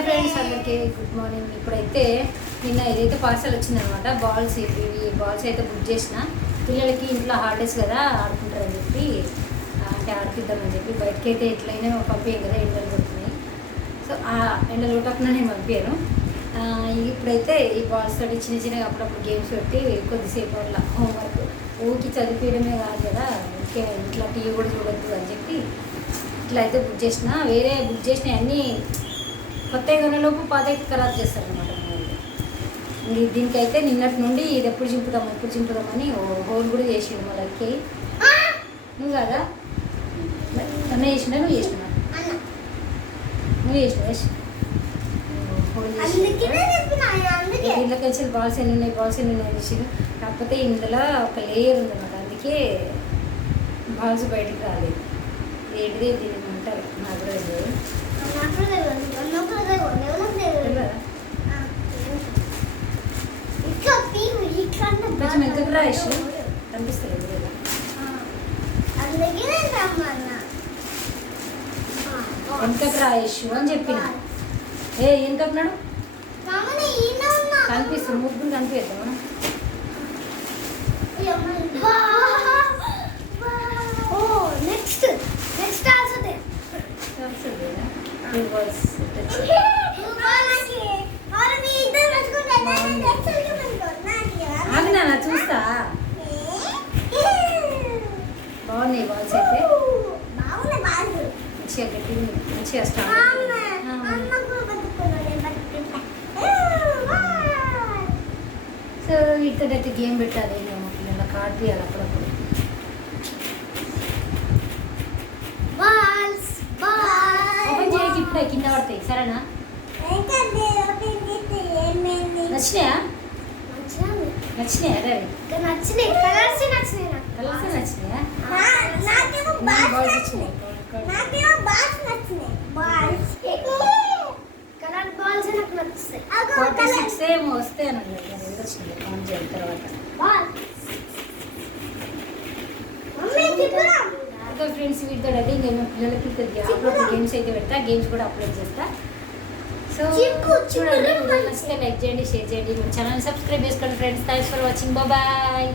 Hi friends, అందరికీ good morning. ఇప్పుడైతే నిన్న ఏదైతే పార్సల్ వచ్చిందనమాట, బాల్స్ ఇవి బాల్స్ అయితే బుక్ చేసిన. పిల్లలకి ఇంట్లో హాలిడేస్ కదా, ఆడుకుంటారని చెప్పి అంటే ఆడిపిద్దామని చెప్పి బయటకైతే ఎట్లయినా పంపించాను కదా, ఎండలు కొడుతున్నాయి. సో ఆ ఎండలు కొట్టకుండా నేను పంపాను. ఇప్పుడైతే ఈ బాల్స్ తోటి చిన్న చిన్నగా అప్పుడప్పుడు గేమ్స్ పెట్టి కొద్దిసేపు అట్లా హోంవర్క్ ఊరికి చదివించడమే కాదు కదా, ఇంకే ఇంట్లో టీవీ కూడా చూడొద్దు అని చెప్పి ఇట్లా అయితే బుక్ చేసిన. వేరే బుక్ చేసినవి అన్నీ కొత్త కొనేలోపు పాతకి ఖరాబ్ చేస్తారనమాట. దీనికైతే నిన్నటి నుండి ఇది ఎప్పుడు చింపుదామని హోల్ కూడా చేసిండు మళ్ళీ. నువ్వు కదా అన్న చేసిన, నువ్వు చేసిన హోల్ చేసి దీంట్లోకి వచ్చి బాల్స్ ఎన్ని ఉన్నాయి చేసిండు. కాకపోతే ఇందులో ఒక లేయర్ ఉందన్నమాట, అందుకే బాల్స్ బయటికి రాలేదు. ఏంటిది దీనికి ఉంటారు, నాకు కూడా తెలియదు. కొంచెం ఎందుకు రాయిష్ కనిపిస్తలేదు కదా, ఎంతకు రాయిష్ అని చెప్పిన. ఎంతకున్నాడు కనిపిస్తుంది, ముగ్గురు కనిపిద్దామా. అవి నాన్న చూస్తా, బాగున్నాయి బాల్స్ అయితే మంచిగా గట్టి మంచిగా స్టార్ట్. సో వీటితో గేమ్ పెట్టాలి, మేము పిల్లల కార్డు తీయాలి అప్పుడప్పుడు. ఓపెన్ చేయకి ఇప్పుడే కింద పడతాయి, సరేనా? నచ్చినాయా రవి? కలర్స్ నచ్చినాయా? బాల్స్ వచ్చినాయి, ఏమో వస్తే అన్నది వచ్చినాయి. ఆన్ చేయాలి తర్వాత. ఓకే ఫ్రెండ్స్, వీటితో అయితే ఇంకా పిల్లలకి అప్లోడ్ గేమ్స్ అయితే పెడతా, గేమ్స్ కూడా అప్లోడ్ చేస్తా. సో చూడండి, నచ్చితే లైక్ చేయండి, షేర్ చేయండి, మన ఛానల్ సబ్స్క్రైబ్ చేసుకోండి friends. Thanks for watching. Bye.